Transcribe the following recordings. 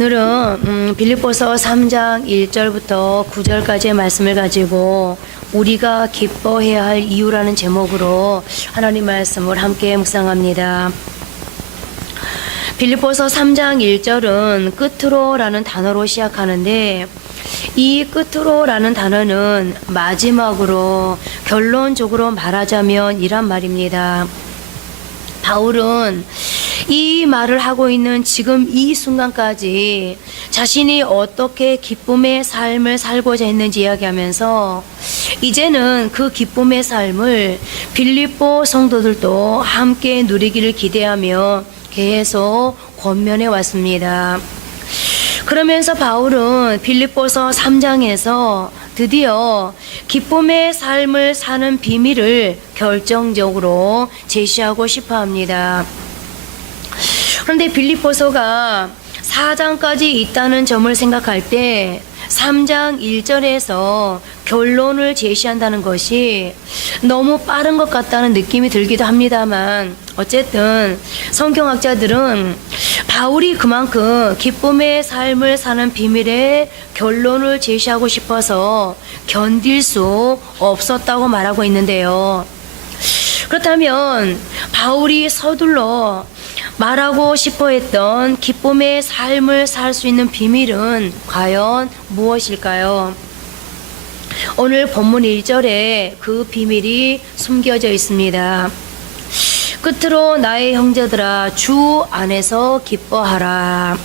오늘은 빌립보서 3장 1절부터 9절까지의 말씀을 가지고 우리가 기뻐해야 할 이유라는 제목으로 하나님 말씀을 함께 묵상합니다. 빌립보서 3장 1절은 끝으로라는 단어로 시작하는데, 이 끝으로라는 단어는 마지막으로 결론적으로 말하자면 이란 말입니다. 바울은 이 말을 하고 있는 지금 이 순간까지 자신이 어떻게 기쁨의 삶을 살고자 했는지 이야기하면서 이제는 그 기쁨의 삶을 빌립보 성도들도 함께 누리기를 기대하며 계속 권면해 왔습니다. 그러면서 바울은 빌립보서 3장에서 드디어 기쁨의 삶을 사는 비밀을 결정적으로 제시하고 싶어 합니다. 그런데 빌립보서가 4장까지 있다는 점을 생각할 때 3장 1절에서 결론을 제시한다는 것이 너무 빠른 것 같다는 느낌이 들기도 합니다만, 어쨌든 성경학자들은 바울이 그만큼 기쁨의 삶을 사는 비밀의 결론을 제시하고 싶어서 견딜 수 없었다고 말하고 있는데요. 그렇다면 바울이 서둘러 말하고 싶어 했던 기쁨의 삶을 살 수 있는 비밀은 과연 무엇일까요? 오늘 본문 1절에 그 비밀이 숨겨져 있습니다. 끝으로 나의 형제들아, 주 안에서 기뻐하라.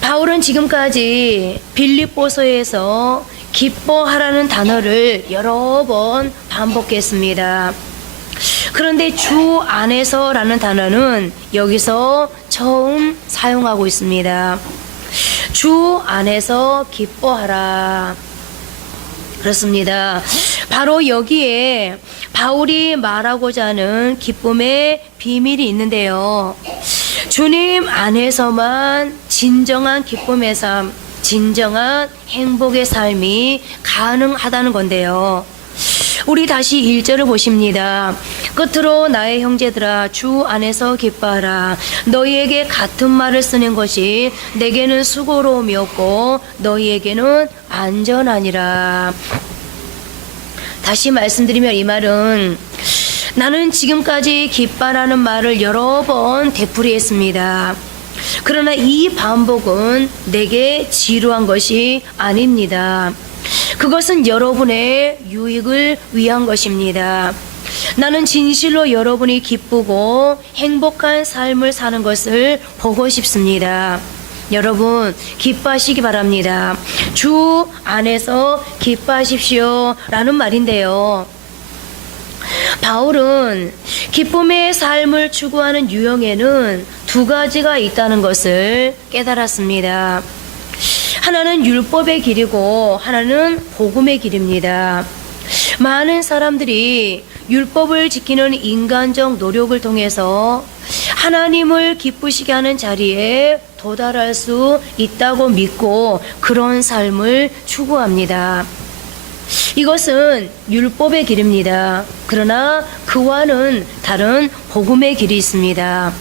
바울은 지금까지 빌립보서에서 기뻐하라는 단어를 여러 번 반복했습니다. 그런데 주 안에서라는 단어는 여기서 처음 사용하고 있습니다. 주 안에서 기뻐하라. 그렇습니다. 바로 여기에 바울이 말하고자 하는 기쁨의 비밀이 있는데요. 주님 안에서만 진정한 기쁨의 삶, 진정한 행복의 삶이 가능하다는 건데요. 우리 다시 1절을 보십니다. 끝으로 나의 형제들아, 주 안에서 기뻐하라. 너희에게 같은 말을 쓰는 것이 내게는 수고로움이 없고 너희에게는 안전하니라. 다시 말씀드리면 이 말은, 나는 지금까지 기뻐하라는 말을 여러 번 되풀이했습니다. 그러나 이 반복은 내게 지루한 것이 아닙니다. 그것은 여러분의 유익을 위한 것입니다. 나는 진실로 여러분이 기쁘고 행복한 삶을 사는 것을 보고 싶습니다. 여러분, 기뻐하시기 바랍니다. 주 안에서 기뻐하십시오 라는 말인데요. 바울은 기쁨의 삶을 추구하는 유형에는 두 가지가 있다는 것을 깨달았습니다. 하나는 율법의 길이고 하나는 복음의 길입니다. 많은 사람들이 율법을 지키는 인간적 노력을 통해서 하나님을 기쁘시게 하는 자리에 도달할 수 있다고 믿고 그런 삶을 추구합니다. 이것은 율법의 길입니다. 그러나 그와는 다른 복음의 길이 있습니다.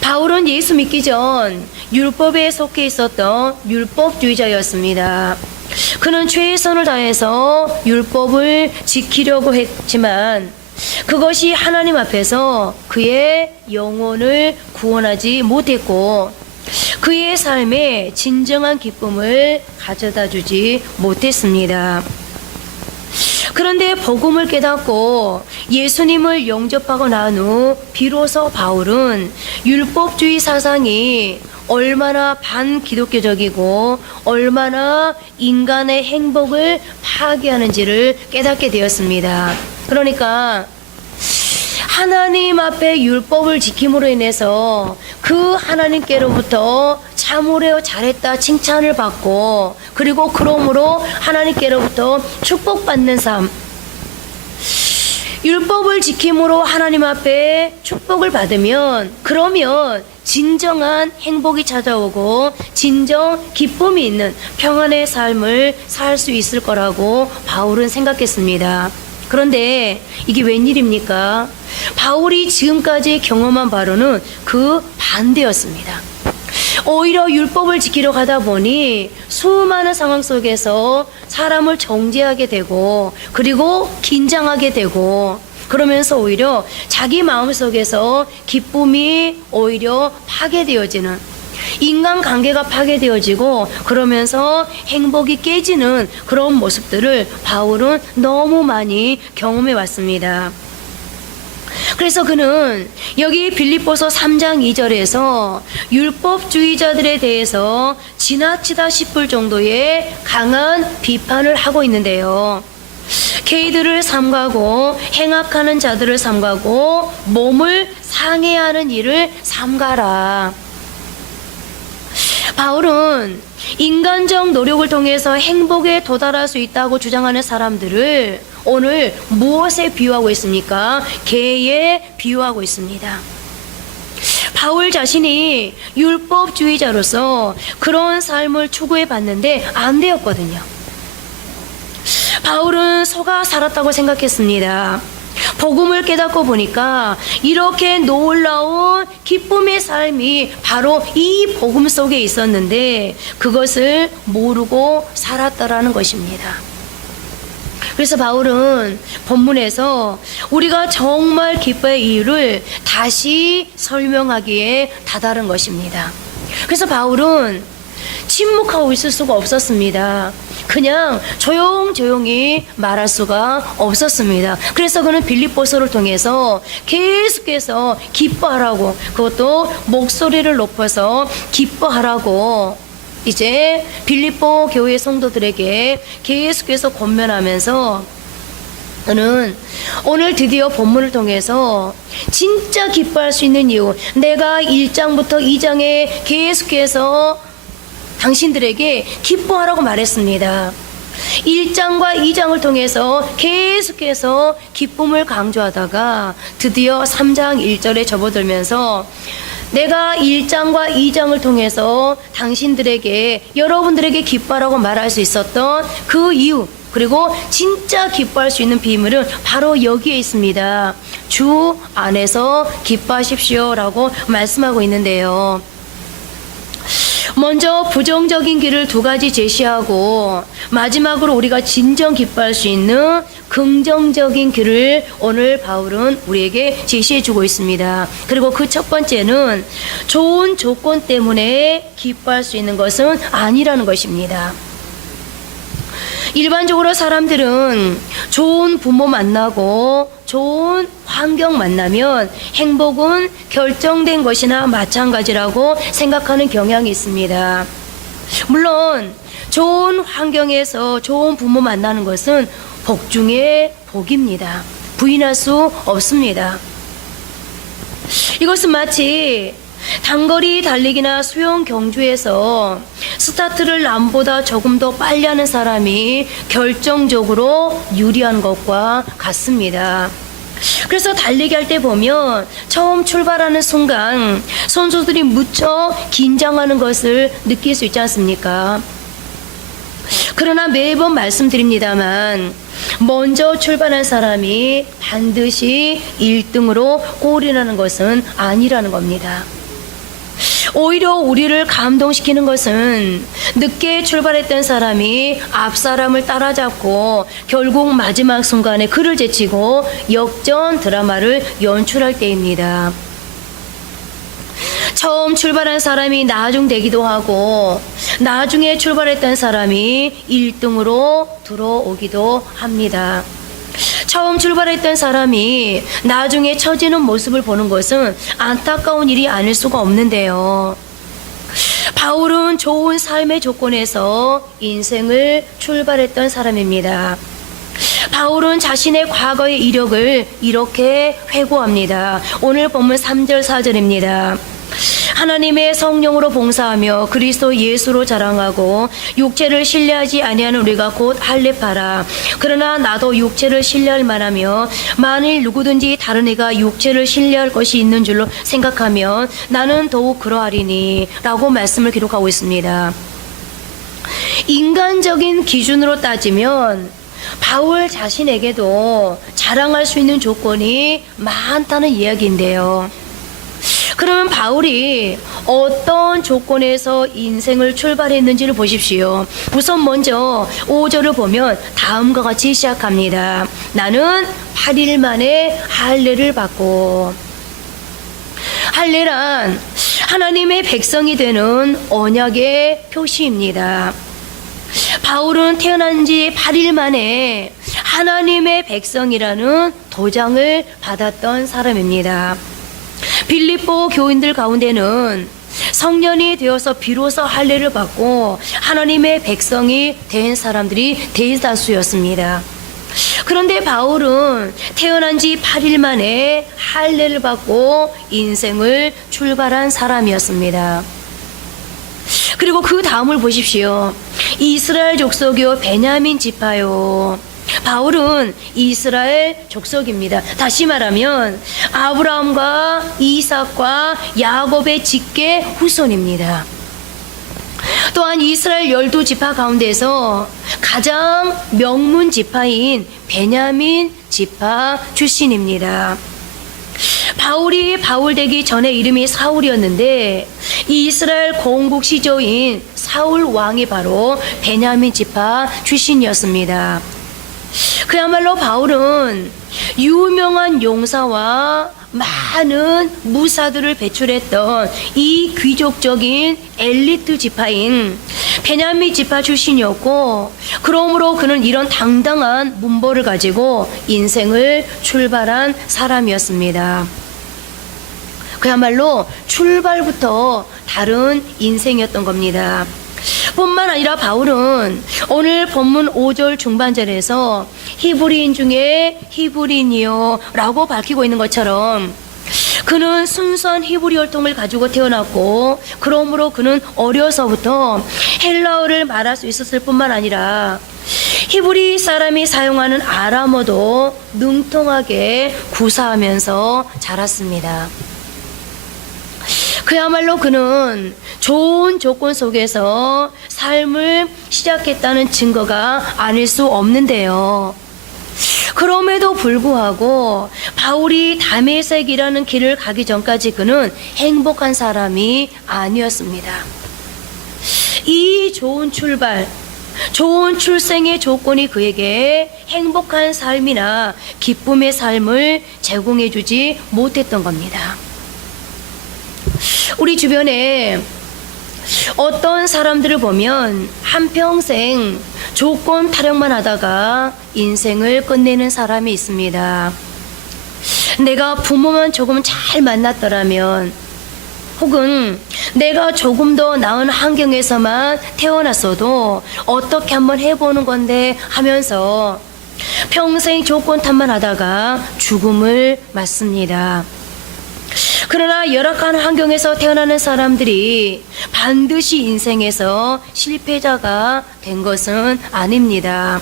바울은 예수 믿기 전 율법에 속해 있었던 율법주의자였습니다. 그는 최선을 다해서 율법을 지키려고 했지만 그것이 하나님 앞에서 그의 영혼을 구원하지 못했고 그의 삶에 진정한 기쁨을 가져다 주지 못했습니다. 그런데 복음을 깨닫고 예수님을 영접하고 난 후 비로소 바울은 율법주의 사상이 얼마나 반기독교적이고 얼마나 인간의 행복을 파괴하는지를 깨닫게 되었습니다. 그러니까 하나님 앞에 율법을 지킴으로 인해서 그 하나님께로부터 참으려 잘했다 칭찬을 받고, 그리고 그러므로 하나님께로부터 축복받는 삶, 율법을 지킴으로 하나님 앞에 축복을 받으면 그러면 진정한 행복이 찾아오고 진정 기쁨이 있는 평안의 삶을 살 수 있을 거라고 바울은 생각했습니다. 그런데 이게 웬일입니까? 바울이 지금까지 경험한 바로는 그 반대였습니다. 오히려 율법을 지키려 가다 보니 수많은 상황 속에서 사람을 정죄하게 되고 그리고 긴장하게 되고 그러면서 오히려 자기 마음속에서 기쁨이 오히려 파괴되어지는 인간관계가 파괴되어지고 그러면서 행복이 깨지는 그런 모습들을 바울은 너무 많이 경험해 왔습니다. 그래서 그는 여기 빌립보서 3장 2절에서 율법주의자들에 대해서 지나치다 싶을 정도의 강한 비판을 하고 있는데요. 개이들을 삼가고 행악하는 자들을 삼가고 몸을 상해하는 일을 삼가라. 바울은 인간적 노력을 통해서 행복에 도달할 수 있다고 주장하는 사람들을 오늘 무엇에 비유하고 있습니까? 개에 비유하고 있습니다. 바울 자신이 율법주의자로서 그런 삶을 추구해 봤는데 안 되었거든요. 바울은 속아 살았다고 생각했습니다. 복음을 깨닫고 보니까 이렇게 놀라운 기쁨의 삶이 바로 이 복음 속에 있었는데 그것을 모르고 살았다라는 것입니다. 그래서 바울은 본문에서 우리가 정말 기뻐의 이유를 다시 설명하기에 다다른 것입니다. 그래서 바울은 침묵하고 있을 수가 없었습니다. 그냥 조용히 말할 수가 없었습니다. 그래서 그는 빌립보서를 통해서 계속해서 기뻐하라고, 그것도 목소리를 높여서 기뻐하라고 이제 빌립보 교회 성도들에게 계속해서 권면하면서 저는 오늘 드디어 본문을 통해서 진짜 기뻐할 수 있는 이유, 내가 1장부터 2장에 계속해서 당신들에게 기뻐하라고 말했습니다. 1장과 2장을 통해서 계속해서 기쁨을 강조하다가 드디어 3장 1절에 접어들면서 내가 1장과 2장을 통해서 당신들에게, 여러분들에게 기뻐하라고 말할 수 있었던 그 이유, 그리고 진짜 기뻐할 수 있는 비밀은 바로 여기에 있습니다. 주 안에서 기뻐하십시오 라고 말씀하고 있는데요. 먼저 부정적인 길을 두 가지 제시하고 마지막으로 우리가 진정 기뻐할 수 있는 긍정적인 길을 오늘 바울은 우리에게 제시해 주고 있습니다. 그리고 그 첫 번째는 좋은 조건 때문에 기뻐할 수 있는 것은 아니라는 것입니다. 일반적으로 사람들은 좋은 부모 만나고 좋은 환경 만나면 행복은 결정된 것이나 마찬가지라고 생각하는 경향이 있습니다. 물론 좋은 환경에서 좋은 부모 만나는 것은 복 중에 복입니다. 부인할 수 없습니다. 이것은 마치 단거리 달리기나 수영 경주에서 스타트를 남보다 조금 더 빨리 하는 사람이 결정적으로 유리한 것과 같습니다. 그래서 달리기 할 때 보면 처음 출발하는 순간 선수들이 무척 긴장하는 것을 느낄 수 있지 않습니까? 그러나 매번 말씀드립니다만 먼저 출발한 사람이 반드시 1등으로 골이 나는 것은 아니라는 겁니다. 오히려 우리를 감동시키는 것은 늦게 출발했던 사람이 앞 사람을 따라잡고 결국 마지막 순간에 그를 제치고 역전 드라마를 연출할 때입니다. 처음 출발한 사람이 나중되기도 하고 나중에 출발했던 사람이 1등으로 들어오기도 합니다. 처음 출발했던 사람이 나중에 처지는 모습을 보는 것은 안타까운 일이 아닐 수가 없는데요. 바울은 좋은 삶의 조건에서 인생을 출발했던 사람입니다. 바울은 자신의 과거의 이력을 이렇게 회고합니다. 오늘 본문 3절 4절입니다. 하나님의 성령으로 봉사하며 그리스도 예수로 자랑하고 육체를 신뢰하지 아니하는 우리가 곧 할례파라. 그러나 나도 육체를 신뢰할 만하며 만일 누구든지 다른 이가 육체를 신뢰할 것이 있는 줄로 생각하면 나는 더욱 그러하리니 라고 말씀을 기록하고 있습니다. 인간적인 기준으로 따지면 바울 자신에게도 자랑할 수 있는 조건이 많다는 이야기인데요. 그러면 바울이 어떤 조건에서 인생을 출발했는지를 보십시오. 우선 먼저 5절을 보면 다음과 같이 시작합니다. 나는 8일 만에 할례를 받고. 할례란 하나님의 백성이 되는 언약의 표시입니다. 바울은 태어난 지 8일 만에 하나님의 백성이라는 도장을 받았던 사람입니다. 빌립보 교인들 가운데는 성년이 되어서 비로소 할례를 받고 하나님의 백성이 된 사람들이 대다수였습니다. 그런데 바울은 태어난 지 8일 만에 할례를 받고 인생을 출발한 사람이었습니다. 그리고 그 다음을 보십시오. 이스라엘 족속이요 베냐민 지파요. 바울은 이스라엘 족속입니다. 다시 말하면 아브라함과 이삭과 야곱의 직계 후손입니다. 또한 이스라엘 12지파 가운데서 가장 명문 지파인 베냐민 지파 출신입니다. 바울이 바울되기 전에 이름이 사울이었는데 이스라엘 건국 시조인 사울 왕이 바로 베냐민 지파 출신이었습니다. 그야말로 바울은 유명한 용사와 많은 무사들을 배출했던 이 귀족적인 엘리트 지파인 베냐민 지파 출신이었고, 그러므로 그는 이런 당당한 문벌을 가지고 인생을 출발한 사람이었습니다. 그야말로 출발부터 다른 인생이었던 겁니다. 뿐만 아니라 바울은 오늘 본문 5절 중반절에서 히브리인 중에 히브리인이요 라고 밝히고 있는 것처럼 그는 순수한 히브리 혈통을 가지고 태어났고, 그러므로 그는 어려서부터 헬라어를 말할 수 있었을 뿐만 아니라 히브리 사람이 사용하는 아람어도 능통하게 구사하면서 자랐습니다. 그야말로 그는 좋은 조건 속에서 삶을 시작했다는 증거가 아닐 수 없는데요. 그럼에도 불구하고 바울이 다메섹이라는 길을 가기 전까지 그는 행복한 사람이 아니었습니다. 이 좋은 출발, 좋은 출생의 조건이 그에게 행복한 삶이나 기쁨의 삶을 제공해 주지 못했던 겁니다. 우리 주변에 어떤 사람들을 보면 한평생 조건 타령만 하다가 인생을 끝내는 사람이 있습니다. 내가 부모만 조금 잘 만났더라면, 혹은 내가 조금 더 나은 환경에서만 태어났어도 어떻게 한번 해보는 건데 하면서 평생 조건 탓만 하다가 죽음을 맞습니다. 그러나 열악한 환경에서 태어나는 사람들이 반드시 인생에서 실패자가 된 것은 아닙니다.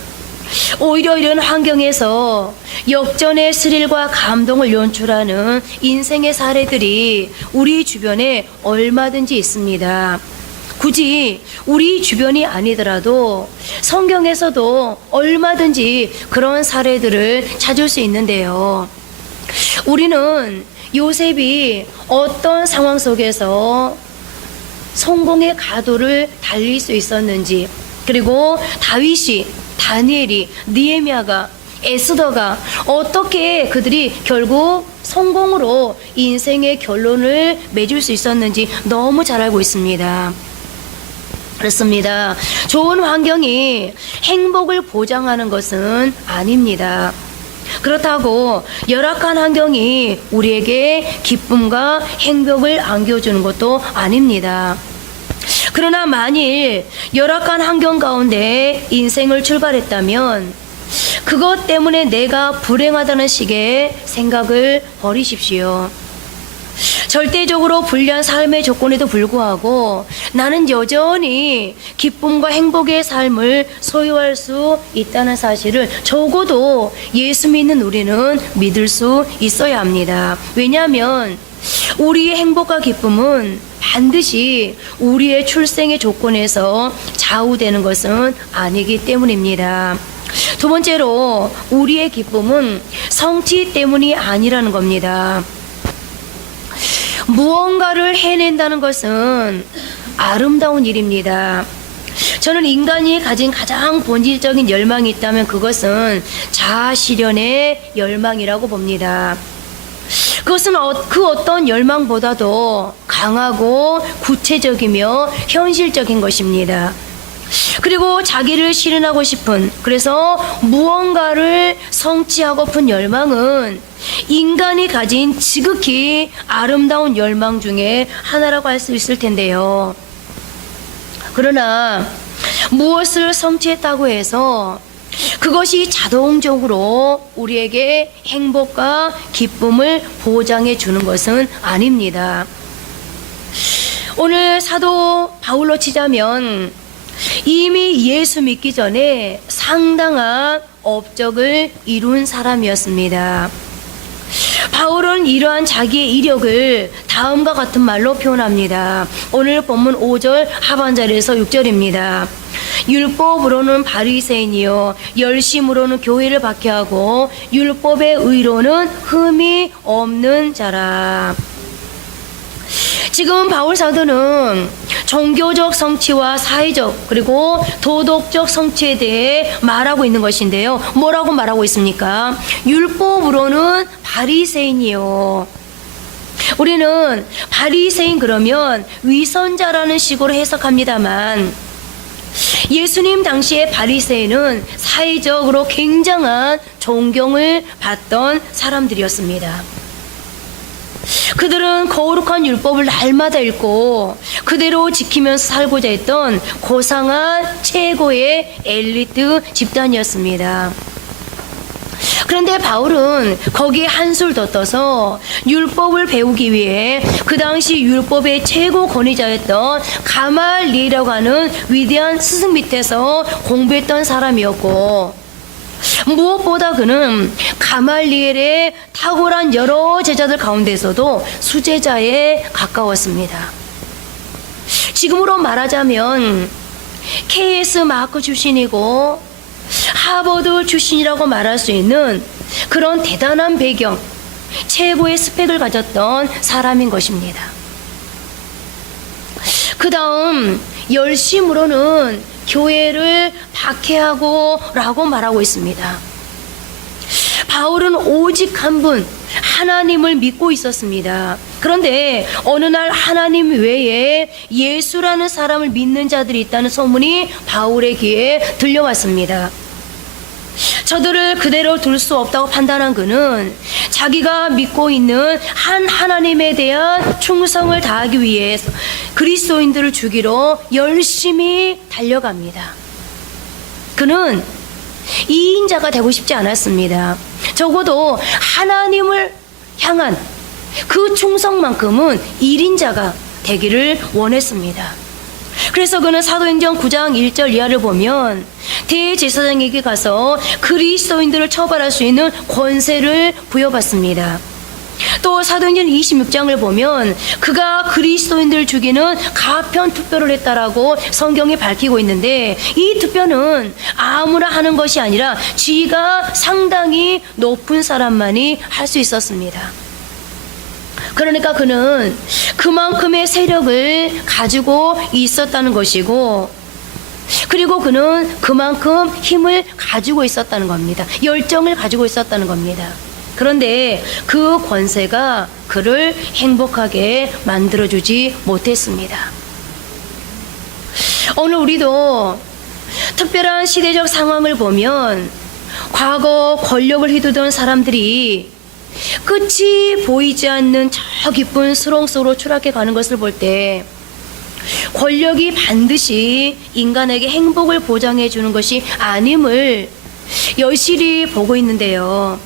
오히려 이런 환경에서 역전의 스릴과 감동을 연출하는 인생의 사례들이 우리 주변에 얼마든지 있습니다. 굳이 우리 주변이 아니더라도 성경에서도 얼마든지 그런 사례들을 찾을 수 있는데요. 우리는 요셉이 어떤 상황 속에서 성공의 가도를 달릴 수 있었는지, 그리고 다윗이, 다니엘이, 느헤미야가, 에스더가 어떻게 그들이 결국 성공으로 인생의 결론을 맺을 수 있었는지 너무 잘 알고 있습니다. 그렇습니다. 좋은 환경이 행복을 보장하는 것은 아닙니다. 그렇다고 열악한 환경이 우리에게 기쁨과 행복을 안겨주는 것도 아닙니다. 그러나 만일 열악한 환경 가운데 인생을 출발했다면 그것 때문에 내가 불행하다는 식의 생각을 버리십시오. 절대적으로 불리한 삶의 조건에도 불구하고 나는 여전히 기쁨과 행복의 삶을 소유할 수 있다는 사실을 적어도 예수 믿는 우리는 믿을 수 있어야 합니다. 왜냐하면 우리의 행복과 기쁨은 반드시 우리의 출생의 조건에서 좌우되는 것은 아니기 때문입니다. 두 번째로 우리의 기쁨은 성취 때문이 아니라는 겁니다. 무언가를 해낸다는 것은 아름다운 일입니다. 저는 인간이 가진 가장 본질적인 열망이 있다면 그것은 자아 실현의 열망이라고 봅니다. 그것은 그 어떤 열망보다도 강하고 구체적이며 현실적인 것입니다. 그리고 자기를 실현하고 싶은, 그래서 무언가를 성취하고픈 열망은 인간이 가진 지극히 아름다운 열망 중에 하나라고 할 수 있을 텐데요. 그러나 무엇을 성취했다고 해서 그것이 자동적으로 우리에게 행복과 기쁨을 보장해 주는 것은 아닙니다. 오늘 사도 바울로 치자면 이미 예수 믿기 전에 상당한 업적을 이룬 사람이었습니다. 바울은 이러한 자기의 이력을 다음과 같은 말로 표현합니다. 오늘 본문 5절 하반절에서 6절입니다. 율법으로는 바리새인이요 열심으로는 교회를 박해하고 율법의 의로는 흠이 없는 자라. 지금 바울 사도는 종교적 성취와 사회적 그리고 도덕적 성취에 대해 말하고 있는 것인데요. 뭐라고 말하고 있습니까? 율법으로는 바리새인이요. 우리는 바리새인 그러면 위선자라는 식으로 해석합니다만 예수님 당시의 바리새인은 사회적으로 굉장한 존경을 받던 사람들이었습니다. 그들은 거룩한 율법을 날마다 읽고 그대로 지키면서 살고자 했던 고상한 최고의 엘리트 집단이었습니다. 그런데 바울은 거기에 한술 더 떠서 율법을 배우기 위해 그 당시 율법의 최고 권위자였던 가말리엘이라고 하는 위대한 스승 밑에서 공부했던 사람이었고, 무엇보다 그는 가말리엘의 탁월한 여러 제자들 가운데서도 수제자에 가까웠습니다. 지금으로 말하자면 KS 마크 출신이고 하버드 출신이라고 말할 수 있는 그런 대단한 배경, 최고의 스펙을 가졌던 사람인 것입니다. 그 다음 열심으로는 교회를 박해하고 라고 말하고 있습니다. 바울은 오직 한 분 하나님을 믿고 있었습니다. 그런데 어느 날 하나님 외에 예수라는 사람을 믿는 자들이 있다는 소문이 바울의 귀에 들려왔습니다. 저들을 그대로 둘 수 없다고 판단한 그는 자기가 믿고 있는 한 하나님에 대한 충성을 다하기 위해서 그리스도인들을 죽이러 열심히 달려갑니다. 그는 이인자가 되고 싶지 않았습니다. 적어도 하나님을 향한 그 충성만큼은 일인자가 되기를 원했습니다. 그래서 그는 사도행전 9장 1절 이하를 보면 대제사장에게 가서 그리스도인들을 처벌할 수 있는 권세를 부여받습니다. 또 사도행전 26장을 보면 그가 그리스도인들을 죽이는 가편 투표를 했다라고 성경이 밝히고 있는데, 이 투표는 아무나 하는 것이 아니라 지위가 상당히 높은 사람만이 할 수 있었습니다. 그러니까 그는 그만큼의 세력을 가지고 있었다는 것이고, 그리고 그는 그만큼 힘을 가지고 있었다는 겁니다. 열정을 가지고 있었다는 겁니다. 그런데 그 권세가 그를 행복하게 만들어주지 못했습니다. 오늘 우리도 특별한 시대적 상황을 보면 과거 권력을 휘두르던 사람들이 끝이 보이지 않는 저 깊은 수렁 속으로 추락해 가는 것을 볼 때 권력이 반드시 인간에게 행복을 보장해 주는 것이 아님을 여실히 보고 있는데요.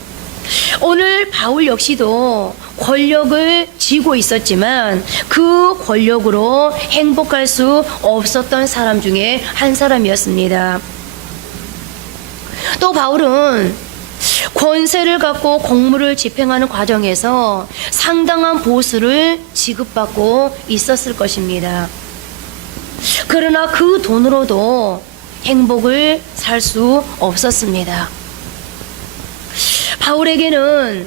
오늘 바울 역시도 권력을 쥐고 있었지만 그 권력으로 행복할 수 없었던 사람 중에 한 사람이었습니다. 또 바울은 권세를 갖고 공무를 집행하는 과정에서 상당한 보수를 지급받고 있었을 것입니다. 그러나 그 돈으로도 행복을 살 수 없었습니다. 바울에게는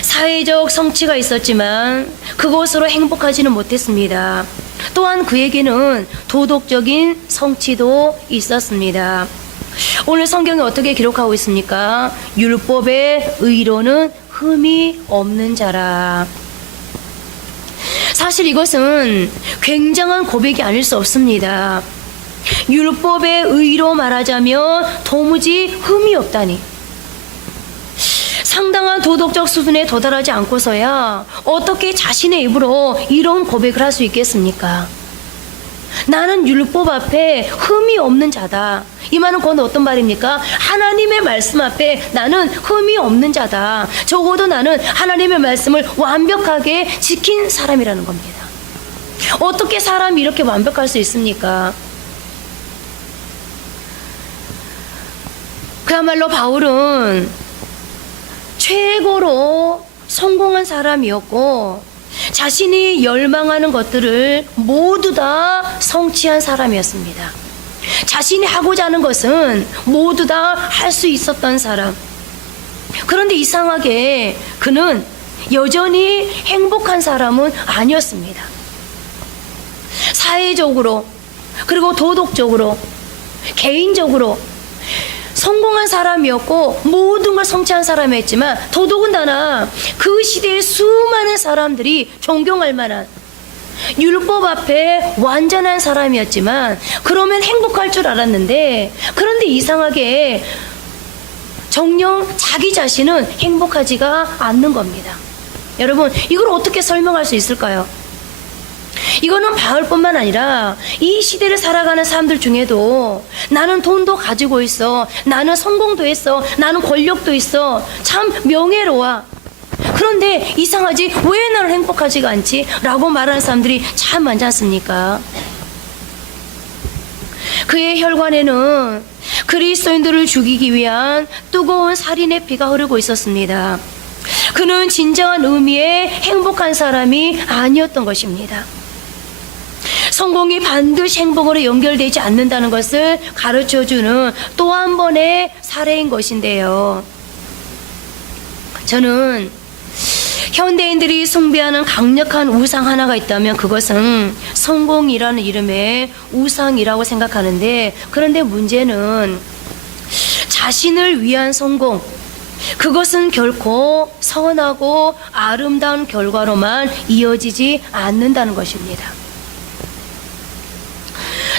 사회적 성취가 있었지만 그것으로 행복하지는 못했습니다. 또한 그에게는 도덕적인 성취도 있었습니다. 오늘 성경이 어떻게 기록하고 있습니까? 율법의 의로는 흠이 없는 자라. 사실 이것은 굉장한 고백이 아닐 수 없습니다. 율법의 의로 말하자면 도무지 흠이 없다니. 상당한 도덕적 수준에 도달하지 않고서야 어떻게 자신의 입으로 이런 고백을 할 수 있겠습니까? 나는 율법 앞에 흠이 없는 자다. 이 말은 곧 어떤 말입니까? 하나님의 말씀 앞에 나는 흠이 없는 자다. 적어도 나는 하나님의 말씀을 완벽하게 지킨 사람이라는 겁니다. 어떻게 사람이 이렇게 완벽할 수 있습니까? 그야말로 바울은 최고로 성공한 사람이었고 자신이 열망하는 것들을 모두 다 성취한 사람이었습니다. 자신이 하고자 하는 것은 모두 다 할 수 있었던 사람. 그런데 이상하게 그는 여전히 행복한 사람은 아니었습니다. 사회적으로 그리고 도덕적으로 개인적으로 성공한 사람이었고 모든 걸 성취한 사람이었지만 더더군다나 그 시대의 수많은 사람들이 존경할 만한 율법 앞에 완전한 사람이었지만 그러면 행복할 줄 알았는데 그런데 이상하게 정녕 자기 자신은 행복하지가 않는 겁니다. 여러분 이걸 어떻게 설명할 수 있을까요? 이거는 바울뿐만 아니라 이 시대를 살아가는 사람들 중에도 나는 돈도 가지고 있어, 나는 성공도 했어, 나는 권력도 있어, 참 명예로워. 그런데 이상하지 왜 나는 행복하지가 않지? 라고 말하는 사람들이 참 많지 않습니까? 그의 혈관에는 그리스도인들을 죽이기 위한 뜨거운 살인의 피가 흐르고 있었습니다. 그는 진정한 의미의 행복한 사람이 아니었던 것입니다. 성공이 반드시 행복으로 연결되지 않는다는 것을 가르쳐주는 또 한 번의 사례인 것인데요. 저는 현대인들이 숭배하는 강력한 우상 하나가 있다면 그것은 성공이라는 이름의 우상이라고 생각하는데, 그런데 문제는 자신을 위한 성공, 그것은 결코 선하고 아름다운 결과로만 이어지지 않는다는 것입니다.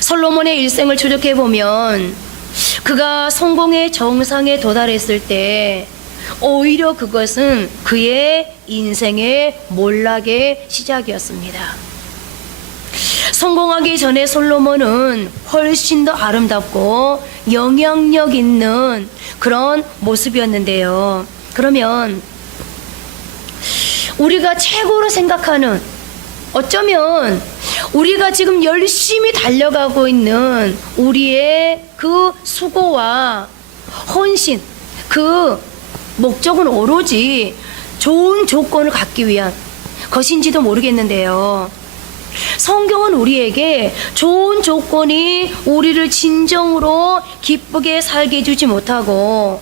솔로몬의 일생을 추적해 보면 그가 성공의 정상에 도달했을 때 오히려 그것은 그의 인생의 몰락의 시작이었습니다. 성공하기 전에 솔로몬은 훨씬 더 아름답고 영향력 있는 그런 모습이었는데요. 그러면 우리가 최고로 생각하는, 어쩌면 우리가 지금 열심히 달려가고 있는 우리의 그 수고와 헌신, 그 목적은 오로지 좋은 조건을 갖기 위한 것인지도 모르겠는데요. 성경은 우리에게 좋은 조건이 우리를 진정으로 기쁘게 살게 해주지 못하고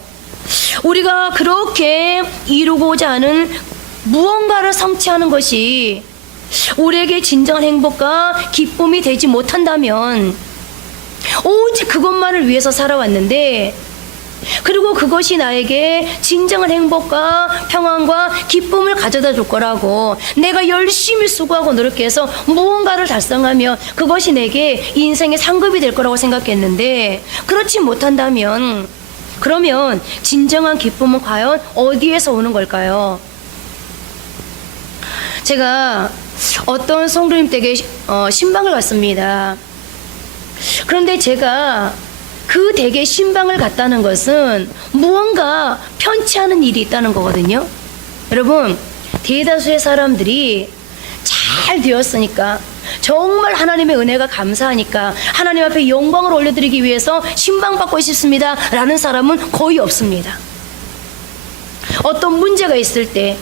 우리가 그렇게 이루고자 하는 무언가를 성취하는 것이 우리에게 진정한 행복과 기쁨이 되지 못한다면 오직 그것만을 위해서 살아왔는데, 그리고 그것이 나에게 진정한 행복과 평안과 기쁨을 가져다 줄 거라고 내가 열심히 수고하고 노력해서 무언가를 달성하면 그것이 내게 인생의 상급이 될 거라고 생각했는데, 그렇지 못한다면 그러면 진정한 기쁨은 과연 어디에서 오는 걸까요? 제가 어떤 성도님 댁에 신방을 갔습니다. 그런데 제가 그 댁에 신방을 갔다는 것은 무언가 편치 않은 일이 있다는 거거든요. 여러분, 대다수의 사람들이 잘 되었으니까, 정말 하나님의 은혜가 감사하니까 하나님 앞에 영광을 올려드리기 위해서 신방 받고 싶습니다 라는 사람은 거의 없습니다. 어떤 문제가 있을 때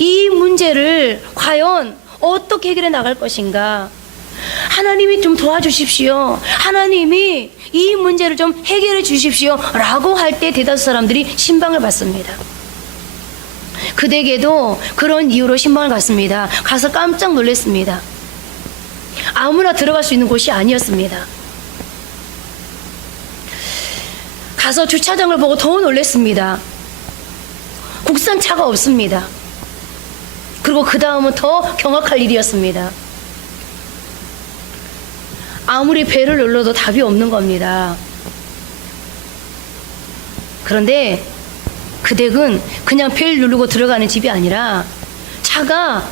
이 문제를 과연 어떻게 해결해 나갈 것인가, 하나님이 좀 도와주십시오, 하나님이 이 문제를 좀 해결해 주십시오 라고 할 때 대다수 사람들이 신방을 받습니다. 그대에게도 그런 이유로 신방을 갔습니다. 가서 깜짝 놀랐습니다. 아무나 들어갈 수 있는 곳이 아니었습니다. 가서 주차장을 보고 더 놀랐습니다. 국산차가 없습니다. 그리고 그 다음은 더 경악할 일이었습니다. 아무리 배를 눌러도 답이 없는 겁니다. 그런데 그 댁은 그냥 배를 누르고 들어가는 집이 아니라 차가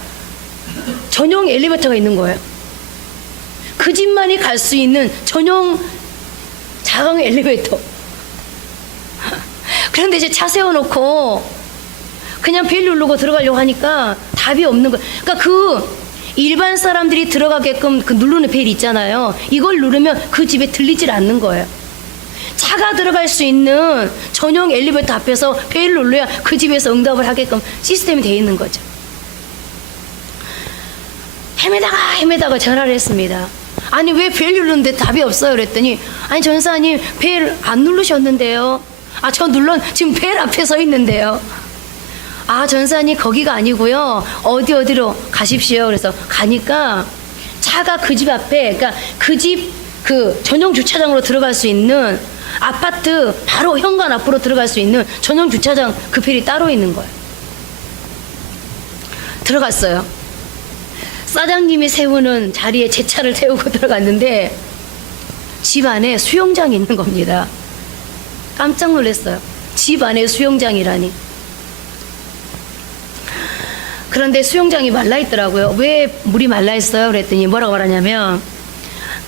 전용 엘리베이터가 있는 거예요. 그 집만이 갈 수 있는 전용 자강 엘리베이터. 그런데 이제 차 세워놓고 그냥 벨 누르고 들어가려고 하니까 답이 없는 거예요. 그러니까 그 일반 사람들이 들어가게끔 그 누르는 벨 있잖아요. 이걸 누르면 그 집에 들리질 않는 거예요. 차가 들어갈 수 있는 전용 엘리베이터 앞에서 벨을 눌러야 그 집에서 응답을 하게끔 시스템이 되어 있는 거죠. 헤매다가 전화를 했습니다. 아니 왜 벨 누르는데 답이 없어요? 그랬더니 아니 전사님 벨 안 누르셨는데요. 아 저 지금 벨 앞에 서 있는데요. 아 전사님 거기가 아니고요. 어디로 가십시오. 그래서 가니까 차가 그 집 앞에, 그러니까 그 집 그 전용 주차장으로 들어갈 수 있는 아파트 바로 현관 앞으로 들어갈 수 있는 전용 주차장 그 벨이 따로 있는 거예요. 들어갔어요. 사장님이 세우는 자리에 제 차를 세우고 들어갔는데 집 안에 수영장이 있는 겁니다. 깜짝 놀랐어요. 집 안에 수영장이라니. 그런데 수영장이 말라있더라고요. 왜 물이 말라있어요? 그랬더니 뭐라고 말하냐면